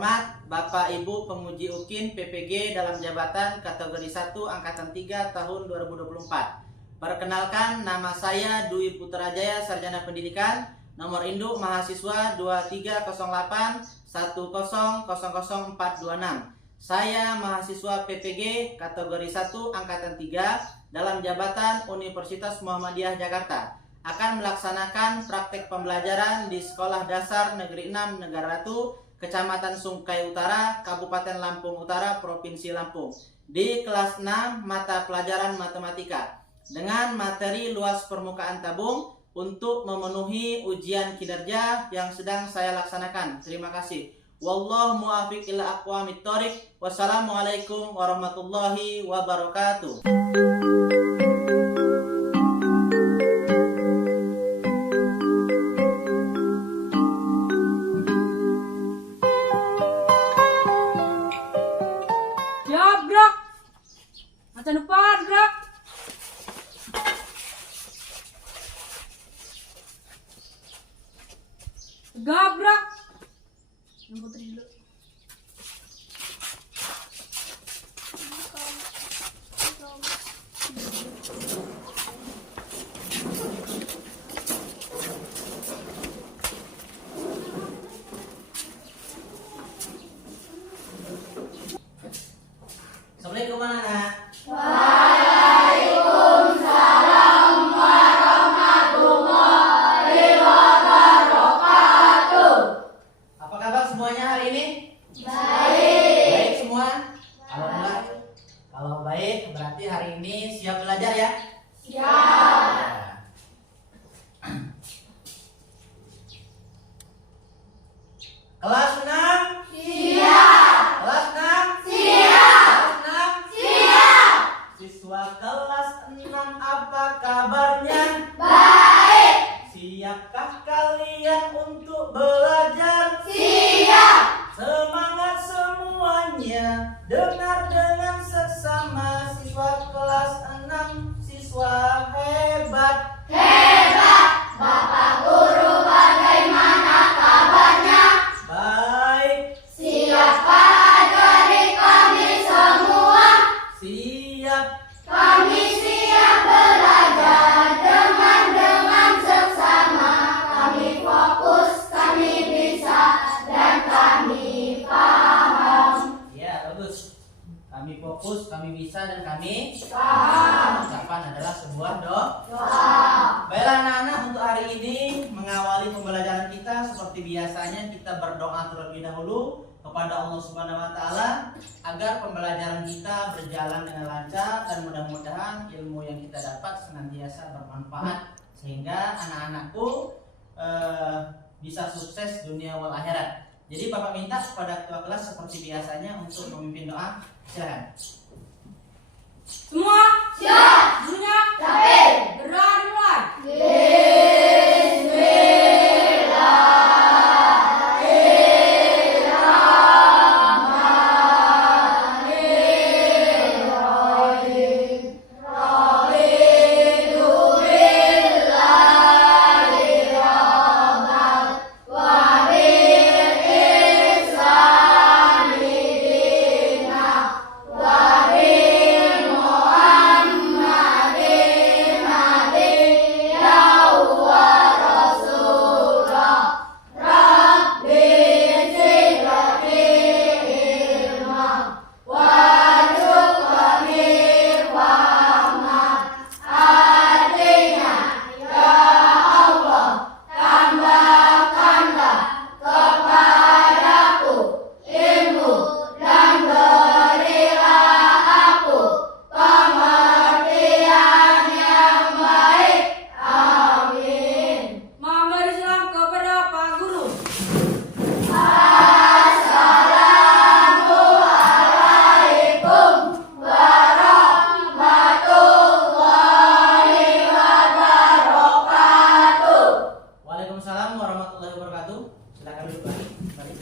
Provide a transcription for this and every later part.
terhormat Bapak Ibu Penguji UKIN PPG dalam jabatan kategori 1 Angkatan 3 tahun 2024. Perkenalkan, nama saya Dwi Putrajaya, Sarjana Pendidikan, nomor induk mahasiswa 230810000426. Saya mahasiswa PPG kategori 1 Angkatan 3 dalam jabatan Universitas Muhammadiyah Jakarta. Akan melaksanakan praktek pembelajaran di Sekolah Dasar Negeri 6 Negara Ratu, Kecamatan Sungkai Utara, Kabupaten Lampung Utara, Provinsi Lampung, di kelas 6 mata pelajaran matematika dengan materi luas permukaan tabung untuk memenuhi ujian kinerja yang sedang saya laksanakan. Terima kasih. Wallahu muwaffiq ila aqwamit thoriq. Wassalamualaikum warahmatullahi wabarakatuh. Macam depan, gerak. Gabrak. Yang putri dulu. Assalamualaikum anak-anak. Waalaikumsalam warahmatullahi wabarakatuh. Apa kabar semuanya hari ini? Baik. Baik semua? Alhamdulillah. Kalau baik berarti hari ini siap belajar ya? Siap. Kelas 6? Siap. Kelas 6? Siap. Kelas 6? Siap. Siswa kelas 6 apa kabarnya? Baik. Siapkah kalian untuk belajar? Siap. Semangat semuanya, dengar dengan seksama. Siswa kelas 6, siswa hebat. Hebat. Bapak Guru bagaimana kabarnya? Baik, Siapa ajari kami semua? siap. Kami siap belajar dengan seksama. Kami fokus, kami bisa, dan kami paham. Ya, bagus. Kami fokus, kami bisa, dan kami Paham. ucapan adalah sebuah doa. Doa. Baiklah anak-anak, untuk hari ini mengawali pembelajaran kita seperti biasanya kita berdoa terlebih dahulu kepada Allah Subhanahu wa taala agar pembelajaran kita berjalan dengan lancar dan mudah-mudahan ilmu yang kita dapat senantiasa bermanfaat sehingga anak-anakku bisa sukses dunia wal akhirat. Jadi Bapak minta kepada ketua kelas seperti biasanya untuk memimpin doa. Silakan. Semua Siap. gurunya Tapi. berani mulai. Bismillahirrahmanirrahim. Raditu billahi rabbal wa bil islami dinan wa bil Muhammadin nabiyyan wa rasulah. Rabbi zidni ilma warzuqni fahma. Artinya, ya Allah, tambahkanlah kepadaku ilmu dan berilah aku pengertian yang baik. Amin. Mohon Islam kepada Pak Guru. Assalamualaikum warahmatullahi wabarakatuh. Waalaikumsalam warahmatullahi wabarakatuh. Silakan duduk lagi. Mari.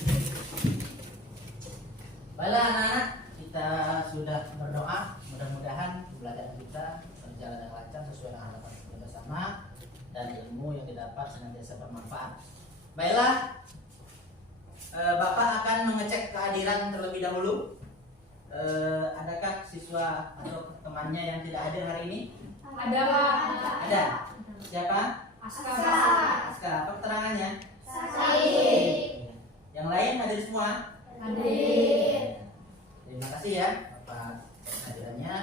Baiklah anak-anak, kita sudah berdoa. Mudah-mudahan pembelajaran kita berjalan dengan lancar sesuai dengan harapan kita bersama dan ilmu yang didapat senantiasa bermanfaat. Baiklah, Bapak akan mengecek kehadiran terlebih dahulu. Adakah siswa atau temannya yang tidak hadir hari ini? Ada Pak. Ada. Siapa? Aska. Aska. Apa keterangannya? Saksi. Yang lain hadir semua? Hadir. Terima kasih ya Bapak kehadirannya.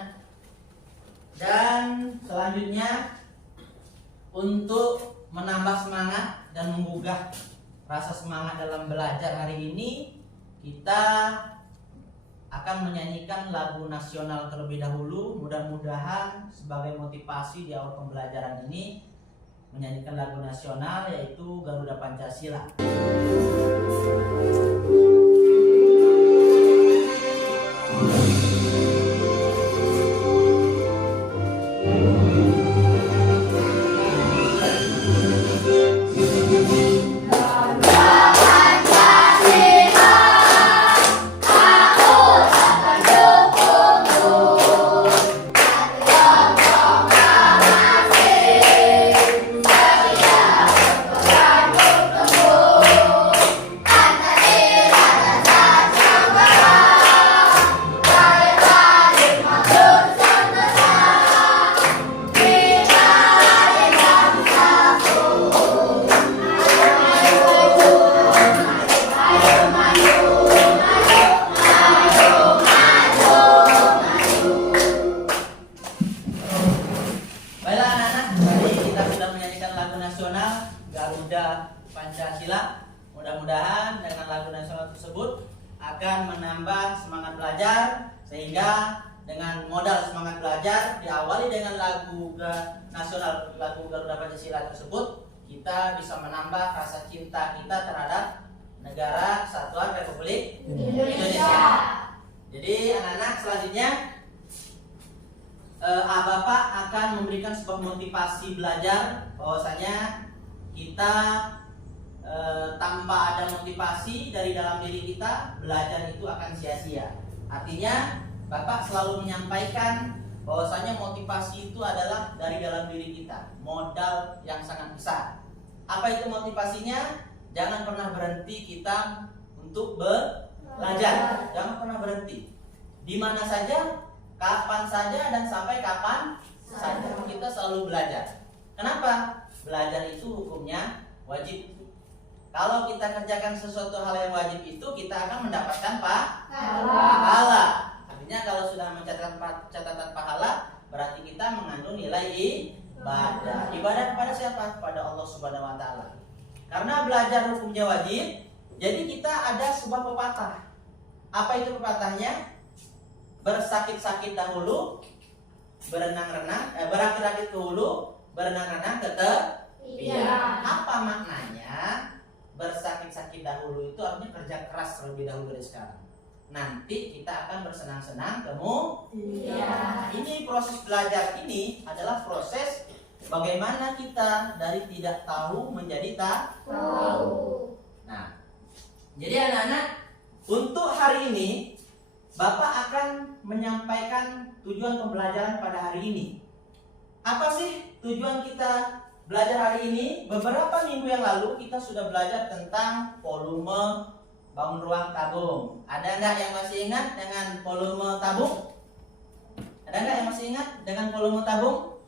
Dan selanjutnya untuk menambah semangat dan menggugah rasa semangat dalam belajar hari ini, kita akan menyanyikan lagu nasional terlebih dahulu. Mudah-mudahan sebagai motivasi di awal pembelajaran ini menyanyikan lagu nasional, yaitu Garuda Pancasila. Baiklah anak-anak, tadi kita sudah menyanyikan lagu nasional Garuda Pancasila. Mudah-mudahan dengan lagu nasional tersebut akan menambah semangat belajar, sehingga dengan modal semangat belajar diawali dengan lagu nasional, lagu Garuda Pancasila tersebut, kita bisa menambah rasa cinta kita terhadap negara Kesatuan Republik Indonesia. Jadi anak-anak, selanjutnya Bapak akan memberikan sebuah motivasi belajar, bahwasanya kita tanpa ada motivasi dari dalam diri kita, belajar itu akan sia-sia. Artinya Bapak selalu menyampaikan bahwasanya motivasi itu adalah dari dalam diri kita, modal yang sangat besar. Apa itu motivasinya? Jangan pernah berhenti kita untuk belajar. Jangan pernah berhenti. Di mana saja, kapan saja, dan sampai kapan saja kita selalu belajar. Kenapa? Belajar itu hukumnya wajib. Kalau kita kerjakan sesuatu hal yang wajib itu, kita akan mendapatkan pahala. Artinya kalau sudah mencatatkan catatan pahala, berarti kita mengandung nilai ibadah. Ibadah kepada siapa? Kepada Allah Subhanahu wa taala. Karena belajar hukumnya wajib, jadi kita ada sebuah pepatah. Apa itu pepatahnya? Bersakit-sakit dahulu, berakit-rakit dahulu, berenang-renang ke tepian. Apa maknanya? Bersakit-sakit dahulu itu artinya kerja keras terlebih dahulu dari sekarang. Nanti kita akan bersenang-senang kemudian. Ini proses belajar ini adalah proses bagaimana kita dari tidak tahu menjadi tahu. Nah, jadi anak-anak, untuk hari ini Bapak akan menyampaikan tujuan pembelajaran pada hari ini. Apa sih tujuan kita belajar hari ini? Beberapa minggu yang lalu kita sudah belajar tentang volume bangun ruang tabung. Ada nggak yang masih ingat dengan volume tabung? Ada nggak yang masih ingat dengan volume tabung?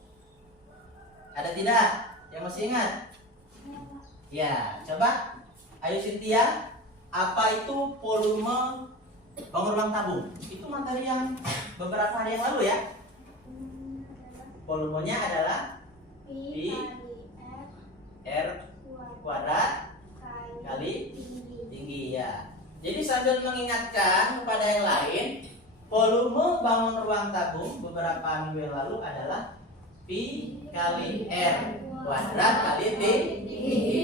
Ada tidak yang masih ingat? Ya, coba. Ayo Cynthia, apa itu volume bangun ruang tabung? Itu materi yang beberapa hari yang lalu ya. Volumenya adalah Pi R kuadrat kali tinggi ya. Jadi sambil mengingatkan kepada yang lain, volume bangun ruang tabung beberapa minggu yang lalu adalah Pi kali R kuadrat kali tinggi.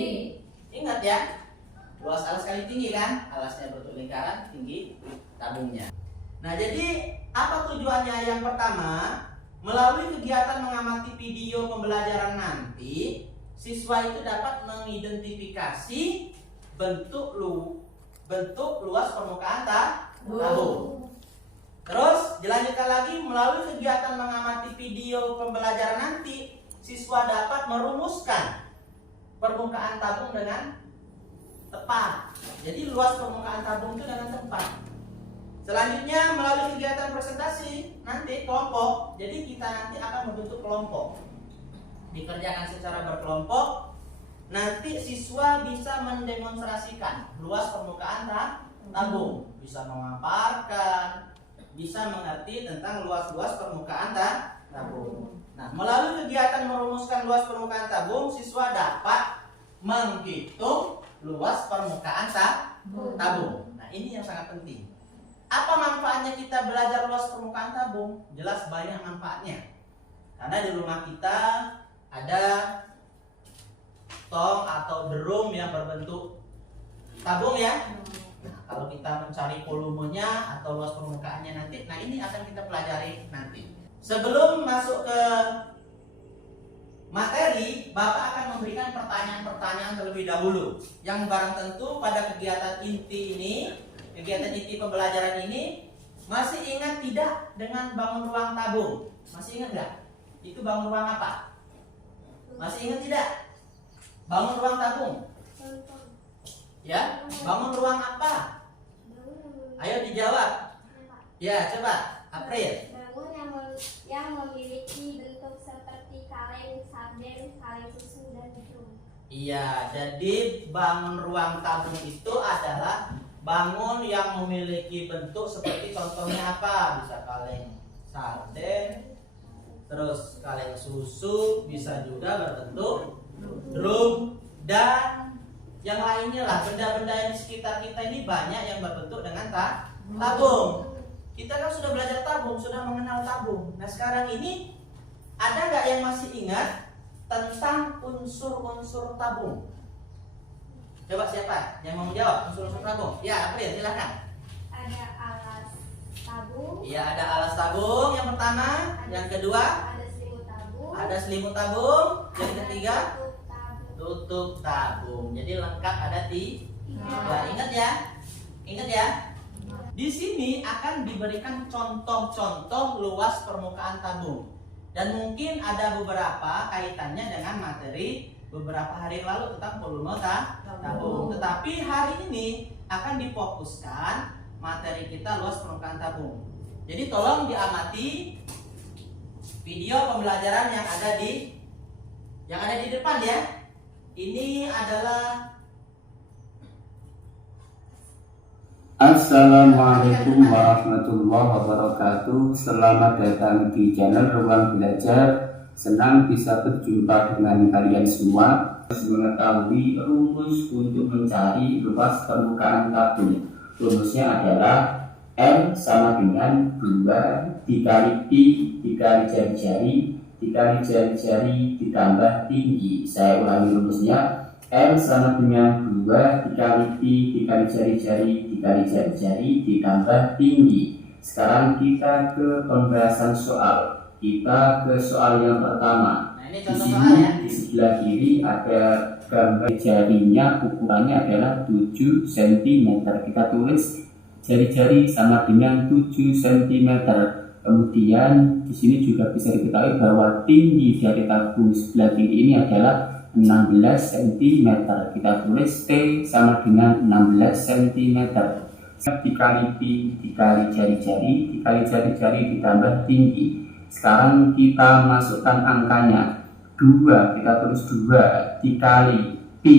Ingat ya, luas alas kali tinggi kan? Alasnya bentuk lingkaran, tinggi tabungnya. Nah, jadi apa tujuannya? Yang pertama, melalui kegiatan mengamati video pembelajaran nanti, siswa itu dapat mengidentifikasi bentuk luas permukaan tabung. Terus dilanjutkan lagi, melalui kegiatan mengamati video pembelajaran nanti, siswa dapat merumuskan permukaan tabung dengan tepat. Jadi luas permukaan tabung itu dengan tepat. Selanjutnya melalui kegiatan presentasi nanti kelompok. Jadi kita nanti akan membentuk kelompok. Dikerjakan secara berkelompok. Nanti siswa bisa mendemonstrasikan luas permukaan tabung, bisa memaparkan, bisa mengerti tentang luas-luas permukaan tabung. Nah, melalui kegiatan merumuskan luas permukaan tabung, siswa dapat menghitung luas permukaan tabung. Nah, ini yang sangat penting. Apa manfaatnya kita belajar luas permukaan tabung? Jelas banyak manfaatnya. Karena di rumah kita ada tong atau drum yang berbentuk tabung ya. Nah, kalau kita mencari volumenya atau luas permukaannya nanti, nah ini akan kita pelajari nanti. Sebelum masuk ke materi, Bapak akan memberikan pertanyaan-pertanyaan terlebih dahulu. Yang barang tentu pada kegiatan inti ini, kegiatan inti pembelajaran ini, masih ingat tidak dengan bangun ruang tabung? Masih ingat nggak? Itu bangun ruang apa? Masih ingat tidak? Bangun ruang tabung? Ya, bangun ruang apa? Ayo dijawab. Ya, coba. April. Bangun yang memiliki bentuk seperti kaleng, sarden, kaleng susu, dan drum. Iya, jadi bangun ruang tabung itu adalah bangun yang memiliki bentuk seperti contohnya apa? Bisa kaleng sarden, terus kaleng susu, bisa juga berbentuk drum, dan yang lainnya lah. Benda-benda yang di sekitar kita ini banyak yang berbentuk dengan tabung. Kita kan sudah belajar tabung, sudah mengenal tabung. Nah, sekarang ini ada nggak yang masih ingat tentang unsur-unsur tabung? Coba siapa yang mau menjawab unsur-unsur tabung? Ya, April, silakan. Ada alas tabung. Iya, ada alas tabung yang pertama, yang kedua Ada selimut tabung. ada selimut tabung, yang Ada ketiga tutup tabung. tutup tabung. Jadi lengkap ada tiga. Ya. Ingat ya? Ingat ya? Di sini akan diberikan contoh-contoh luas permukaan tabung. Dan mungkin ada beberapa kaitannya dengan materi beberapa hari yang lalu tentang volume tabung. Tetapi hari ini akan difokuskan materi kita luas permukaan tabung. Jadi tolong diamati video pembelajaran yang ada di depan ya. Ini adalah Assalamualaikum warahmatullahi wabarakatuh. Selamat datang di channel Ruang Belajar. Senang bisa berjumpa dengan kalian semua. Harus mengetahui rumus untuk mencari luas permukaan tabung. Rumusnya adalah M sama dengan 2 dikali Pi dikali jari-jari dikali jari-jari ditambah tinggi. Saya ulangi rumusnya. M sama dengan 2 dikali Pi dikali jari-jari dikali jari-jari ditambah tinggi. Sekarang kita ke pembahasan soal. Kita ke soal yang pertama. Nah, ini Di contoh sini soal ya. di sebelah kiri ada gambar jarinya, ukurannya adalah 7 cm. Kita tulis jari-jari sama dengan 7 cm. Kemudian di sini juga bisa diketahui bahwa tinggi dari tabung sebelah kiri ini adalah 16 cm. Kita tulis T sama dengan 16 cm. Dikali Pi dikali jari-jari dikali jari-jari ditambah tinggi. Sekarang kita masukkan angkanya. 2, kita tulis 2 dikali Pi.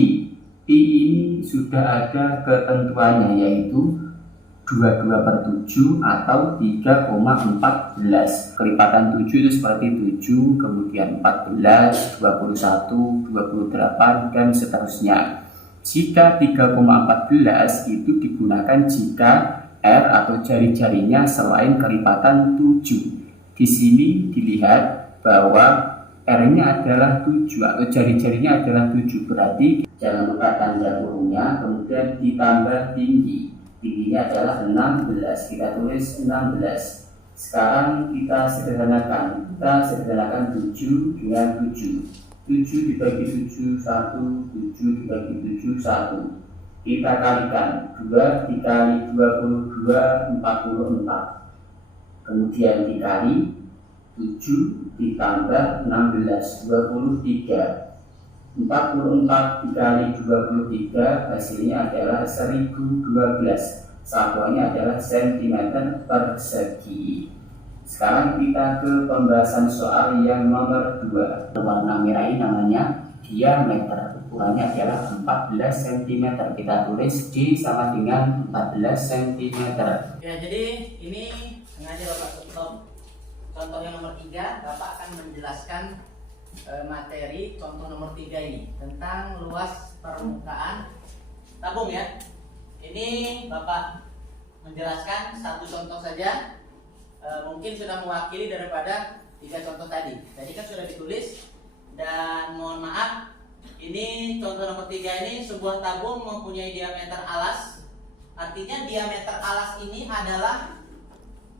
Pi ini sudah ada ketentuannya, yaitu 22/7 atau 3,14. Kelipatan 7 itu seperti 7, kemudian 14, 21, 28, dan seterusnya. Jika 3,14 itu digunakan jika R atau jari-jarinya selain kelipatan 7. Di sini dilihat bahwa R-nya adalah 7 atau jari-jarinya adalah 7. Berarti jangan lupa tanda kurungnya, kemudian ditambah tinggi. Tingginya adalah 16. Kita tulis 16. Sekarang kita sederhanakan. Kita sederhanakan 7 dengan 7. 7 dibagi 7, 1. 7 dibagi 7, 1. Kita kalikan. 2 dikali 22, 44. Kemudian dikali 7 ditambah 16, 23. 44 dikali 23 hasilnya adalah 1012. Satuannya adalah cm persegi. Sekarang kita ke pembahasan soal yang nomor 2. Warna merah ini namanya diameter. Ukurannya adalah 14 cm. Kita tulis D sama dengan 14 cm. Ya, jadi ini sengaja Bapak tutup. Contoh yang nomor 3, Bapak akan menjelaskan materi contoh nomor 3 ini tentang luas permukaan tabung ya. Ini Bapak menjelaskan satu contoh saja, mungkin sudah mewakili daripada 3 contoh tadi. Tadi kan sudah ditulis, dan mohon maaf, ini contoh nomor 3 ini sebuah tabung mempunyai diameter alas. Artinya diameter alas ini adalah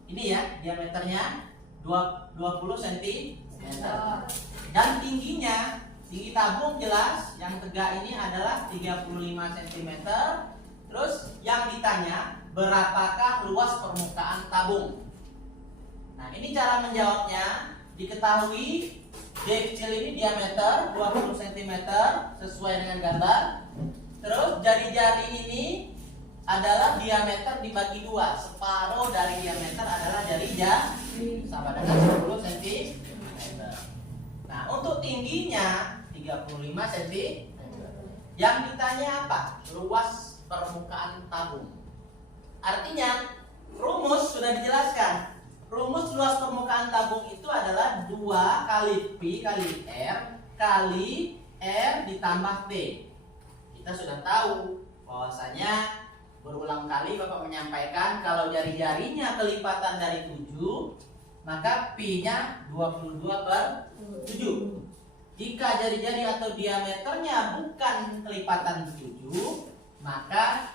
ini ya, diameternya 20 cm. Dan tingginya, tinggi tabung jelas yang tegak ini adalah 35 cm. Terus yang ditanya, berapakah luas permukaan tabung? Nah, ini cara menjawabnya. Diketahui D kecil ini diameter 20 cm sesuai dengan gambar. Terus jari-jari ini adalah diameter dibagi 2. Separuh dari diameter adalah jari jari sama dengan 10 cm. Nah, untuk tingginya 35 cm. Yang ditanya apa? Luas permukaan tabung. Artinya rumus sudah dijelaskan. Rumus luas permukaan tabung itu adalah 2 kali Pi kali R kali R ditambah T. Kita sudah tahu bahwasanya berulang kali Bapak menyampaikan kalau jari-jarinya kelipatan dari 7, maka Pi-nya 22/7. Jika jari-jari atau diameternya bukan kelipatan 7, maka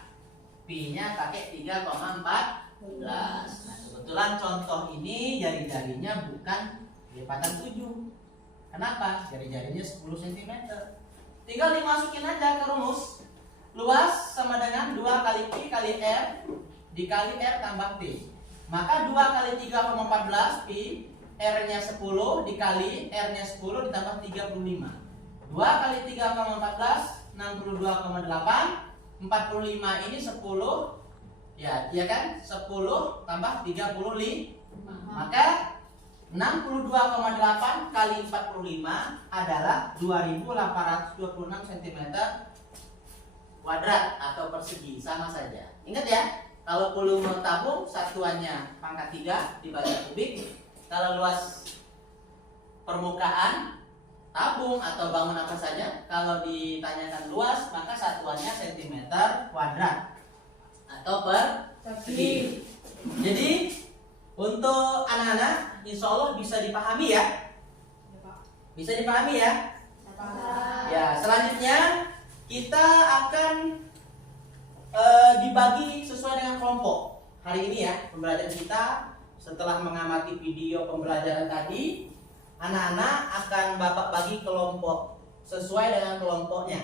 Pi-nya pakai 3,14. Nah, kebetulan contoh ini jari-jarinya bukan kelipatan 7. Kenapa? Jari-jarinya 10 cm. Tinggal dimasukin aja ke rumus. Luas sama dengan 2 kali Pi kali R dikali R tambah T. Maka 2 kali 3,14 Pi, R-nya 10 dikali R-nya 10 ditambah 35. 2 kali 3,14 62,8. 45 ini 10. Ya, iya kan? 10 tambah 35. Maka 62,8 kali 45 adalah 2826 cm kuadrat atau persegi, sama saja. Ingat ya, kalau volume tabung satuannya pangkat 3 dibagi kubik. Kalau luas permukaan tabung atau bangun apa saja, kalau ditanyakan luas maka satuannya cm kuadrat atau persegi. Jadi untuk anak-anak insya Allah bisa dipahami ya. Bisa dipahami ya. Ya, selanjutnya kita akan dibagi sesuai dengan kelompok. Hari ini ya, pembelajaran kita setelah mengamati video pembelajaran tadi, anak-anak akan Bapak bagi kelompok sesuai dengan kelompoknya.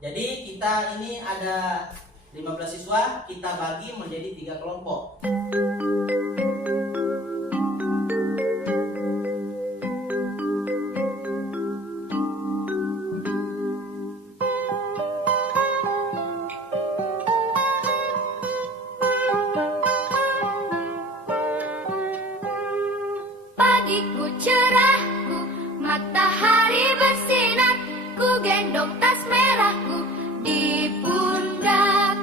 Jadi kita ini ada 15 siswa, kita bagi menjadi 3 kelompok. Pagiku cerahku, matahari bersinar, ku gendong tas merahku di pundak.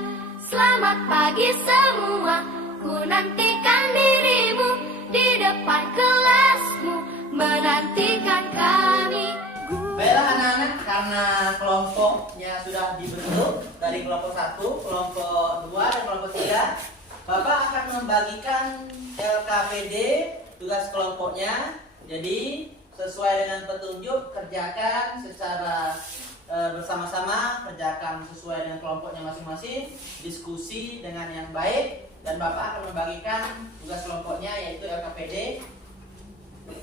Selamat pagi semua, ku nantikan dirimu di depan kelasmu, menantikan kami. Baiklah anak-anak, karena kelompoknya sudah dibentuk dari kelompok 1, kelompok 2, dan kelompok 3, Bapak akan membagikan LKPD tugas kelompoknya. Jadi sesuai dengan petunjuk, kerjakan secara bersama-sama, kerjakan sesuai dengan kelompoknya masing-masing, diskusi dengan yang baik, dan Bapak akan membagikan tugas kelompoknya yaitu LKPD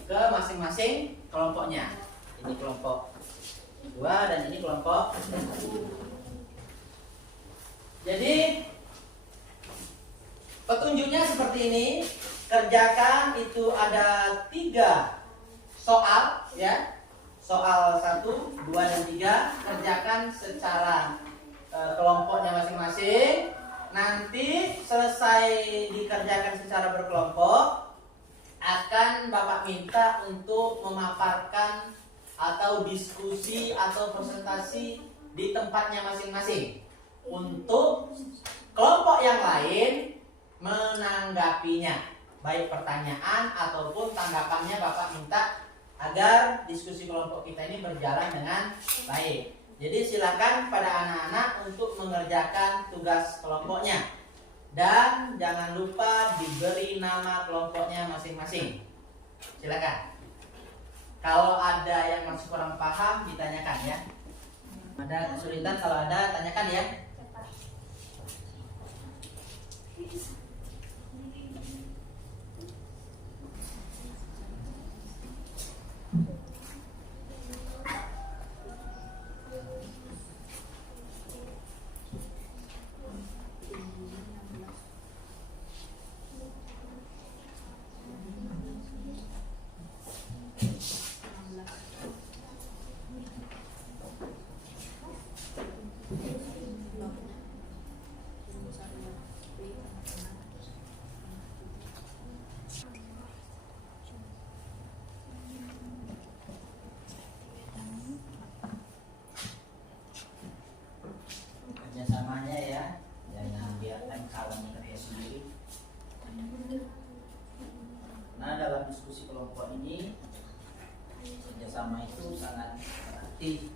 ke masing-masing kelompoknya. Ini kelompok 2 dan ini kelompok 1. Jadi petunjuknya seperti ini. Kerjakan itu ada 3 soal ya. soal 1, 2, dan 3 kerjakan secara kelompoknya masing-masing. Nanti selesai dikerjakan secara berkelompok, akan Bapak minta untuk memaparkan atau diskusi atau presentasi di tempatnya masing-masing. Untuk kelompok yang lain menanggapinya, baik pertanyaan ataupun tanggapannya Bapak minta agar diskusi kelompok kita ini berjalan dengan baik. Jadi silakan pada anak-anak untuk mengerjakan tugas kelompoknya. Dan jangan lupa diberi nama kelompoknya masing-masing. Silakan. Kalau ada yang masih kurang paham, ditanyakan ya. Ada kesulitan, kalau ada tanyakan ya. Kerjasamanya ya, jangan biarkan kawan kerja sendiri. Nah, dalam diskusi kelompok ini kerjasama itu sangat berarti.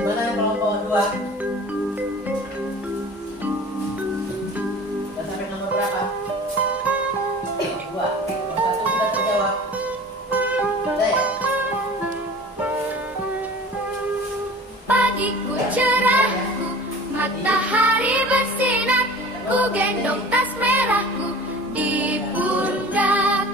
Gimana yang kelompok 2? Dan sampai nomor berapa? 2. Nomor 1 sudah terjawab. Sudah ya? Pagiku cerahku, matahari bersinar, ku gendong tas merahku di pundak.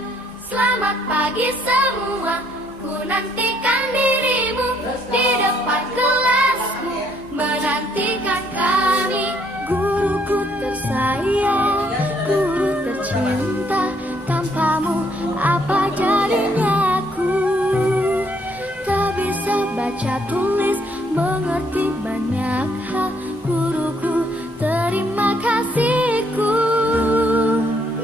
Selamat pagi semua, ku nantikan dirimu di depan kelasku, menantikan kami. Guruku tersayang, guru tercinta, tanpamu apa jadinya aku? Tak bisa baca tulis, mengerti banyak hal. Guruku, terima kasihku.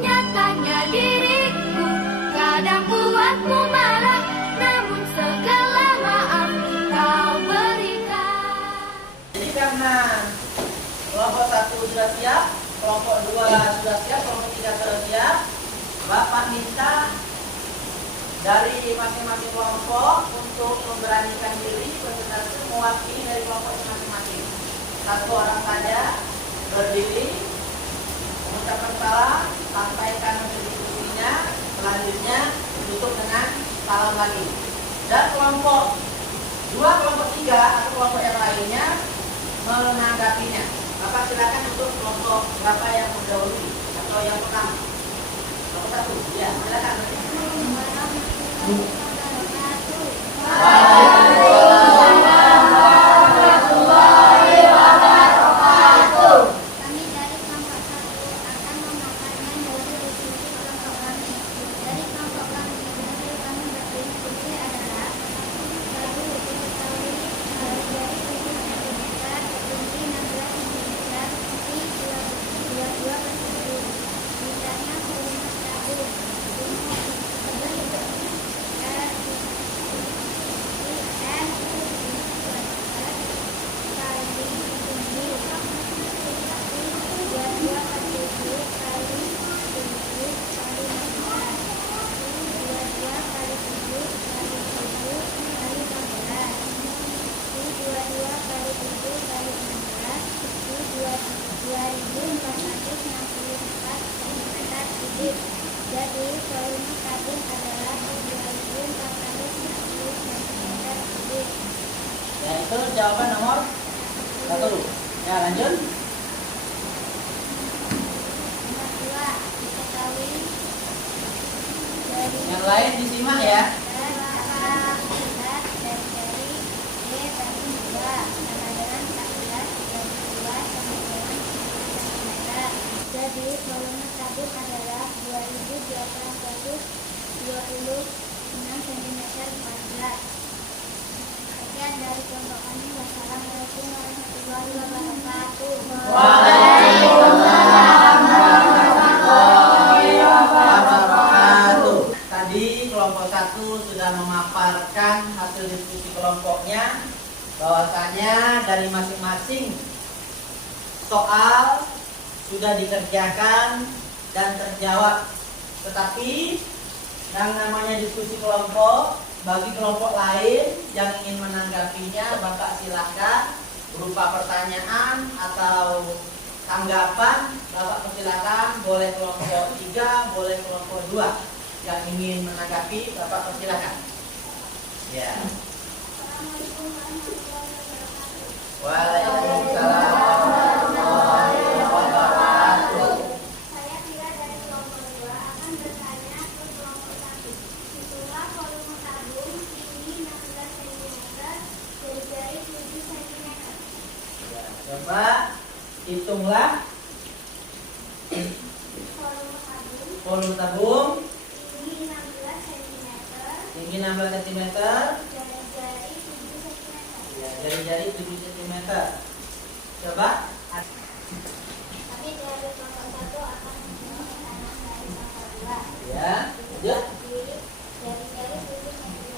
Nyatanya diriku kadang buatmu marah, namun segala maaf kau berikan. Jadi karena kelompok 1 sudah siap, kelompok 2 sudah siap, kelompok 3 sudah siap, Bapak minta dari masing-masing kelompok untuk memberanikan diri presentasi mewakili dari kelompoknya masing-masing. 1 orang saja berdiri, mengucapkan salam, sampaikan hasil diskusinya, selanjutnya tutup dengan salam lagi. Dan kelompok 2, kelompok 3 atau kelompok yang lainnya menanggapinya. Bapak silakan untuk kelompok berapa yang mendahului atau yang pertama. Kelompok 1, ya silakan. Kami dari kelompok 1 akan memaparkan hasil diskusi kelompok kami. Dari kelompok kami, hasil kami berdiskusi adalah 1. Diketahui jari 7 cm, tinggi 16 cm, tinggi 22 persegi. Misalnya selimut tabung, jadi volume tabung adalah 2460 cm3. Ya, itu jawaban nomor 1. Ya, lanjut. Nomor 2, diketahui dari Yang lain disimak ya. dari Jadi volume tabung adalah 2.826 cm kuadrat. Sekian dari kelompok kami. Wassalamualaikum warahmatullahi wabarakatuh. Wabarakatuh. Tadi kelompok 1 sudah memaparkan hasil diskusi kelompoknya, bahwasanya dari masing-masing soal sudah dikerjakan dan terjawab. Tetapi yang namanya diskusi kelompok, bagi kelompok lain yang ingin menanggapinya, Bapak silakan berupa pertanyaan atau tanggapan. Bapak persilakan, boleh kelompok 3, boleh kelompok 2 yang ingin menanggapi, Bapak persilakan. Ya. Waalaikumsalam warahmatullahi wabarakatuh. Saya Tira dari kelompok 2 akan bertanya ke kelompok 1. Hitunglah volume tabung tinggi 16 cm, jari-jari 7 cm. Ya, coba hitunglah volume tabung Tinggi 16 cm, tinggi 16 cm, jari-jari 7 cm. ya, jari-jari 7 cm. Coba Tapi dari kelompok 1 akan menjawab pertanyaan dari kelompok 2. ya, lanjut. Jari-jari 7 cm,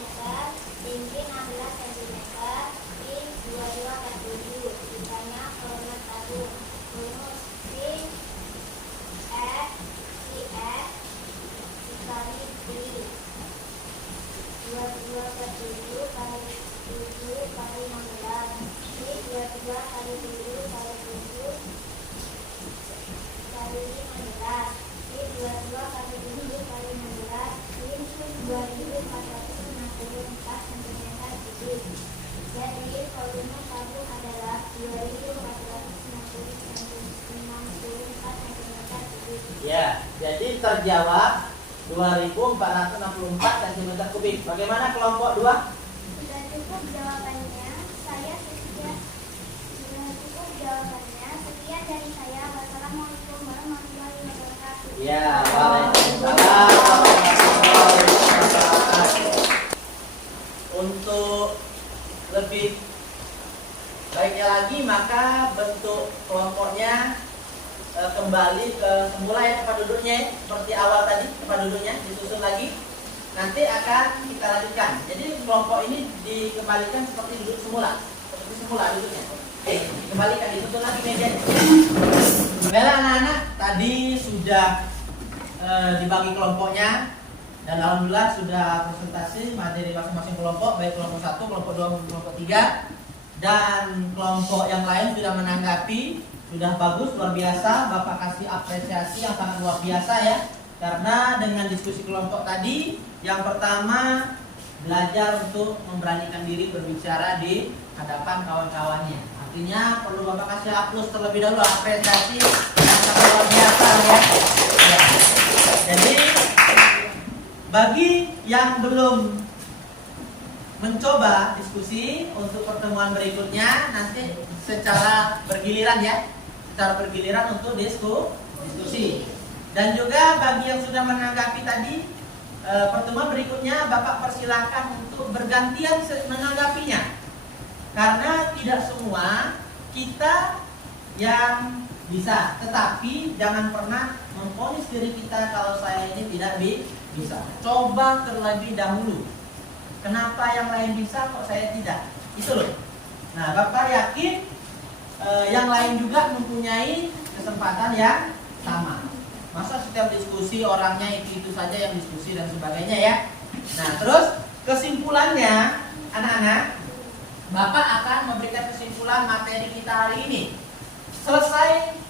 tinggi 16 cm, in 2247. Ditanya volume tabung. Rumus C F dikali P. 2247 kali 7 kali 16. P 22 kali 7 kali 7 kali 15. P 22 kali 7 kali 16. Min 2464 cm kubik. Jadi volume tabung adalah 2464 cm kubik. Ya, jadi terjawab 2464 cm kubik. Bagaimana kelompok 2? Sudah cukup jawabannya. Sudah cukup jawabannya. Sekian dari saya. Wassalamualaikum warahmatullahi wabarakatuh. Ya, waalaikumsalam warahmatullahi wabarakatuh. Untuk lebih baiknya lagi, maka bentuk kelompoknya kembali ke semula ya, tempat duduknya seperti awal tadi, tempat duduknya disusun lagi. Nanti akan kita lanjutkan. Jadi kelompok ini dikembalikan seperti duduk semula, seperti semula duduknya. Oke, dikembalikan, disusun lagi mejanya. Baiklah anak-anak, tadi sudah dibagi kelompoknya dan alhamdulillah sudah presentasi materi masing-masing kelompok, baik kelompok 1, kelompok 2, maupun kelompok 3, dan kelompok yang lain sudah menanggapi. Sudah bagus, luar biasa. Bapak kasih apresiasi yang sangat luar biasa ya. Karena dengan diskusi kelompok tadi, yang pertama belajar untuk memberanikan diri berbicara di hadapan kawan-kawannya. Artinya perlu Bapak kasih aplaus terlebih dahulu, apresiasi yang sangat luar biasa ya. Ya. Jadi bagi yang belum mencoba diskusi untuk pertemuan berikutnya, nanti secara bergiliran ya, secara bergiliran untuk diskusi. Dan juga bagi yang sudah menanggapi tadi, pertemuan berikutnya Bapak persilahkan untuk bergantian menanggapinya. Karena tidak semua kita yang bisa, tetapi jangan pernah memvonis diri kita kalau saya ini tidak bisa. Coba terlebih dahulu. Kenapa yang lain bisa kok saya tidak? Itu loh. Nah, Bapak yakin yang lain juga mempunyai kesempatan yang sama. Masa setiap diskusi orangnya itu saja yang diskusi dan sebagainya ya. Nah, terus kesimpulannya anak-anak, Bapak akan memberikan kesimpulan materi kita hari ini. Selesai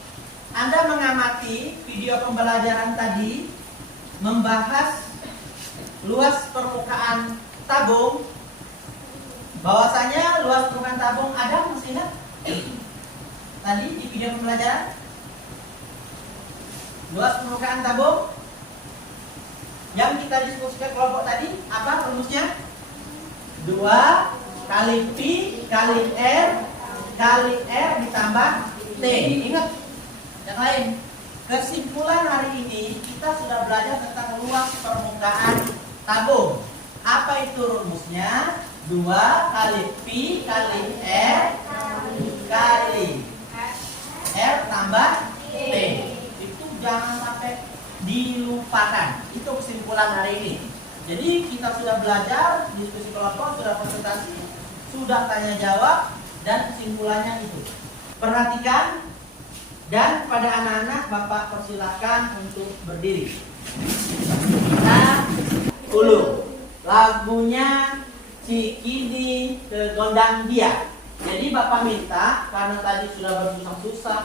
Anda mengamati video pembelajaran tadi, membahas luas permukaan tabung, bahwasanya luas permukaan tabung ada, masih ingat? Tadi di video pembelajaran luas permukaan tabung yang kita diskusikan kelompok tadi apa rumusnya? 2 kali P kali R ditambah T. Ingat yang lain, Kesimpulan hari ini kita sudah belajar tentang luas permukaan tabung. Apa itu rumusnya? 2 kali Pi kali R kali R tambah T. Itu jangan sampai dilupakan. Itu kesimpulan hari ini. Jadi kita sudah belajar, diskusi kelompok, sudah presentasi, sudah tanya jawab, dan kesimpulannya itu. Perhatikan, dan pada anak-anak Bapak persilahkan untuk berdiri. Kita dulu lagunya Cikini ke Gondang Dia. Jadi Bapak minta, karena tadi sudah bersusah-susah,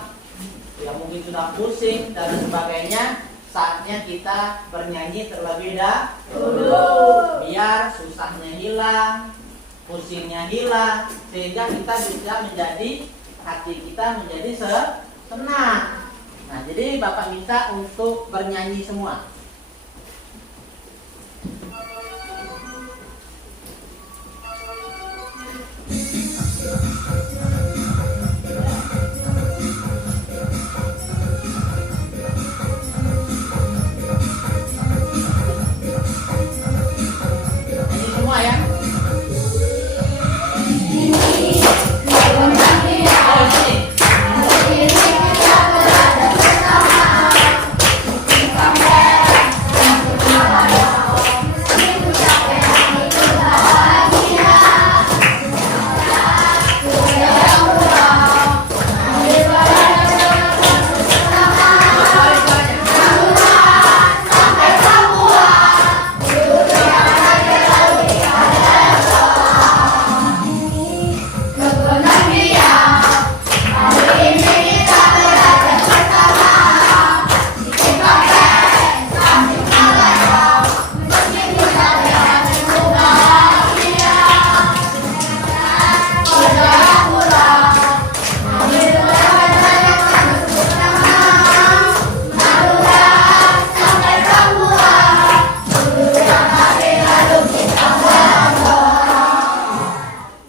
ya mungkin sudah pusing dan sebagainya, saatnya kita bernyanyi terlebih dahulu biar susahnya hilang, pusingnya hilang, sehingga kita bisa menjadi, hati kita menjadi tenang. Nah, jadi Bapak minta untuk bernyanyi semua. Nyanyi semua ya. Oh, sini.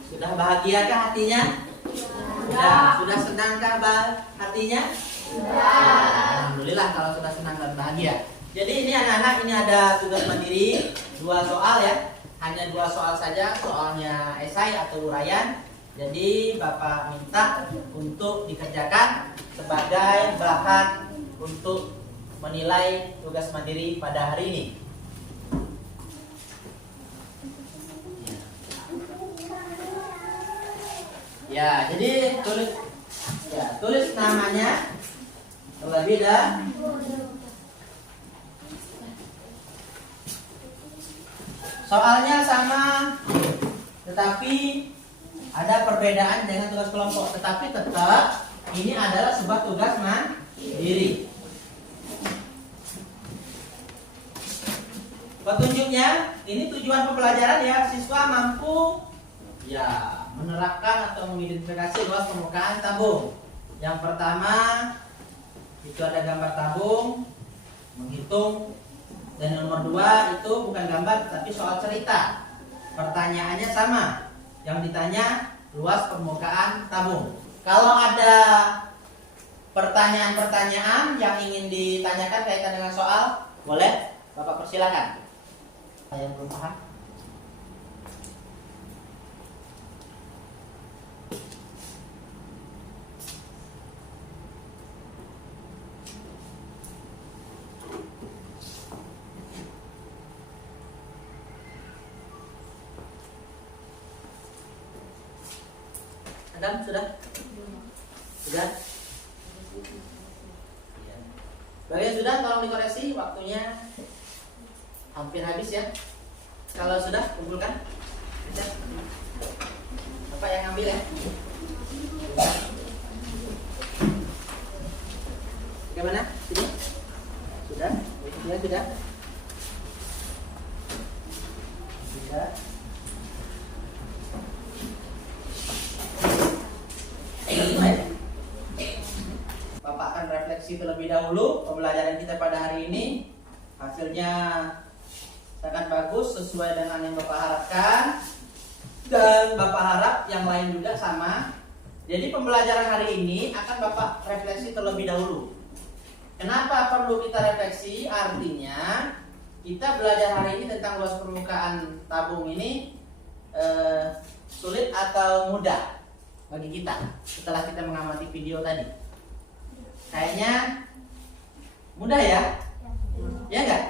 Sudah bahagiakah hatinya? Sudah senangkah hatinya? Alhamdulillah kalau sudah senang dan bahagia. Jadi ini anak-anak, ini ada tugas mandiri 2 soal ya. Hanya 2 soal saja, soalnya esai atau uraian. Jadi Bapak minta untuk dikerjakan sebagai bahan untuk menilai tugas mandiri pada hari ini. Ya, jadi tulis namanya terlebih dahulu. Soalnya sama, tetapi ada perbedaan dengan tugas kelompok. Tetapi tetap ini adalah sebuah tugas mandiri. Petunjuknya, ini tujuan pembelajaran ya, siswa mampu menerapkan atau mengidentifikasi luas permukaan tabung. Yang pertama itu ada gambar tabung, menghitung, dan nomor 2 itu bukan gambar tapi soal cerita. Pertanyaannya sama, yang ditanya luas permukaan tabung. Kalau ada pertanyaan-pertanyaan yang ingin ditanyakan kaitan dengan soal, boleh Bapak persilakan. Saya belum paham. Adam sudah? Sudah? Bagian sudah, tolong dikoreksi, waktunya hampir habis ya. Kalau sudah, kumpulkan. Bapak yang ambil ya. Bagaimana? Sini? Sudah? Ya, sudah? Sudah? Bapak akan refleksi terlebih dahulu pembelajaran kita pada hari ini. Hasilnya sangat bagus sesuai dengan yang Bapak harapkan, dan Bapak harap yang lain juga sama. Jadi pembelajaran hari ini akan Bapak refleksi terlebih dahulu. Kenapa perlu kita refleksi? Artinya kita belajar hari ini tentang luas permukaan tabung ini sulit atau mudah bagi kita setelah kita mengamati video tadi. Kayaknya mudah ya? Ya enggak?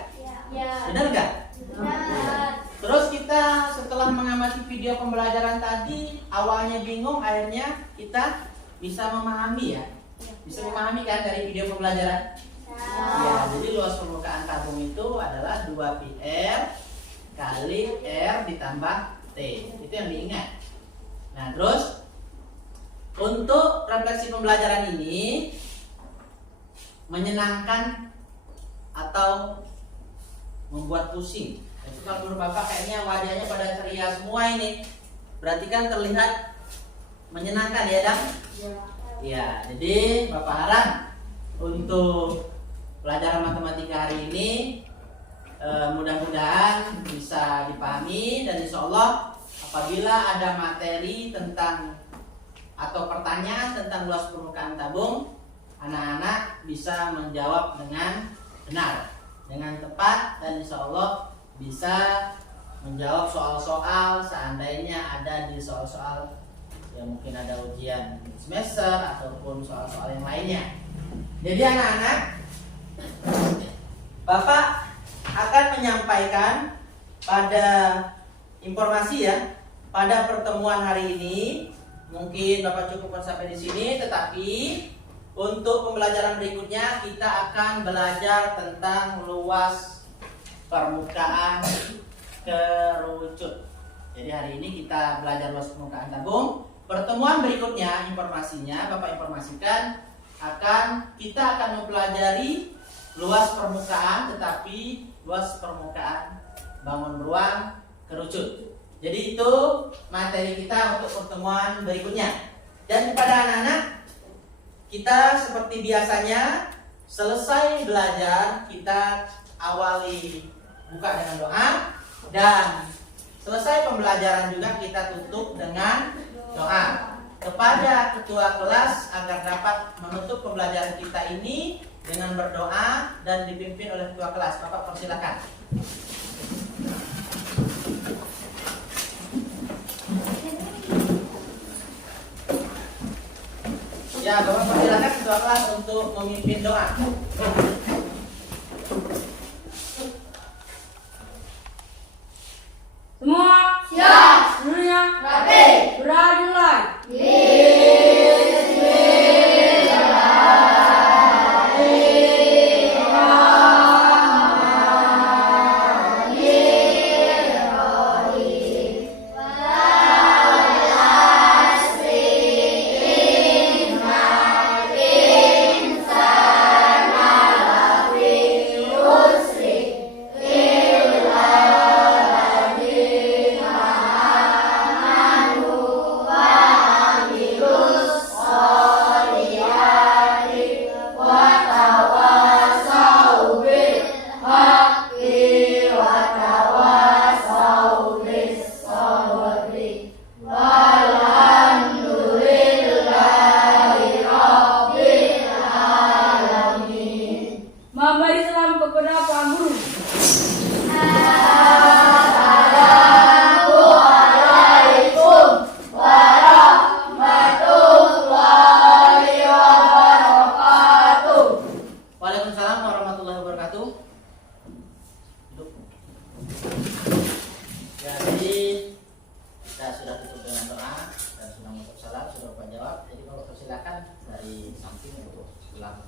Ya. Benar enggak? Benar. Terus kita setelah mengamati video pembelajaran tadi, awalnya bingung, akhirnya kita bisa memahami ya. Bisa memahami kan dari video pembelajaran? Ya, jadi luas permukaan tabung itu adalah 2πr kali R ditambah T. Itu yang diingat. Nah, terus untuk refleksi pembelajaran ini menyenangkan atau membuat pusing? Jadi kalau menurut Bapak kayaknya wajahnya pada ceria semua ini. Berarti kan terlihat menyenangkan ya, Dang? Ya, jadi Bapak harap untuk pelajaran matematika hari ini mudah-mudahan bisa dipahami, dan insya Allah apabila ada materi tentang atau pertanyaan tentang luas permukaan tabung, anak-anak bisa menjawab dengan benar, dengan tepat, dan insya Allah bisa menjawab soal-soal seandainya ada di soal-soal yang mungkin ada ujian semester ataupun soal-soal yang lainnya. Jadi anak-anak, Bapak akan menyampaikan pada informasi ya pada pertemuan hari ini. Mungkin Bapak cukupkan sampai di sini, tetapi untuk pembelajaran berikutnya kita akan belajar tentang luas permukaan kerucut. Jadi hari ini kita belajar luas permukaan tabung. Pertemuan berikutnya informasinya Bapak informasikan kita akan mempelajari luas permukaan, tetapi luas permukaan bangun ruang kerucut. Jadi itu materi kita untuk pertemuan berikutnya. Dan kepada anak-anak, kita seperti biasanya selesai belajar kita awali buka dengan doa, dan selesai pembelajaran juga kita tutup dengan doa kepada ketua kelas agar dapat menutup pembelajaran kita ini dengan berdoa dan dipimpin oleh ketua kelas. Bapak persilakan. Ya, Bapak persilakan ketua kelas untuk memimpin doa. Semua Siap. seluruhnya Rapi. berdiri. Memberi salam kepada Pak Guru. Assalamualaikum warahmatullahi wabarakatuh. Waalaikumsalam warahmatullahi wabarakatuh. Duduk. Ya, jadi kita sudah tutup dengan doa dan sudah mengucap salam, sudah Bapak jawab. Jadi Bapak persilakan dari samping untuk pulang.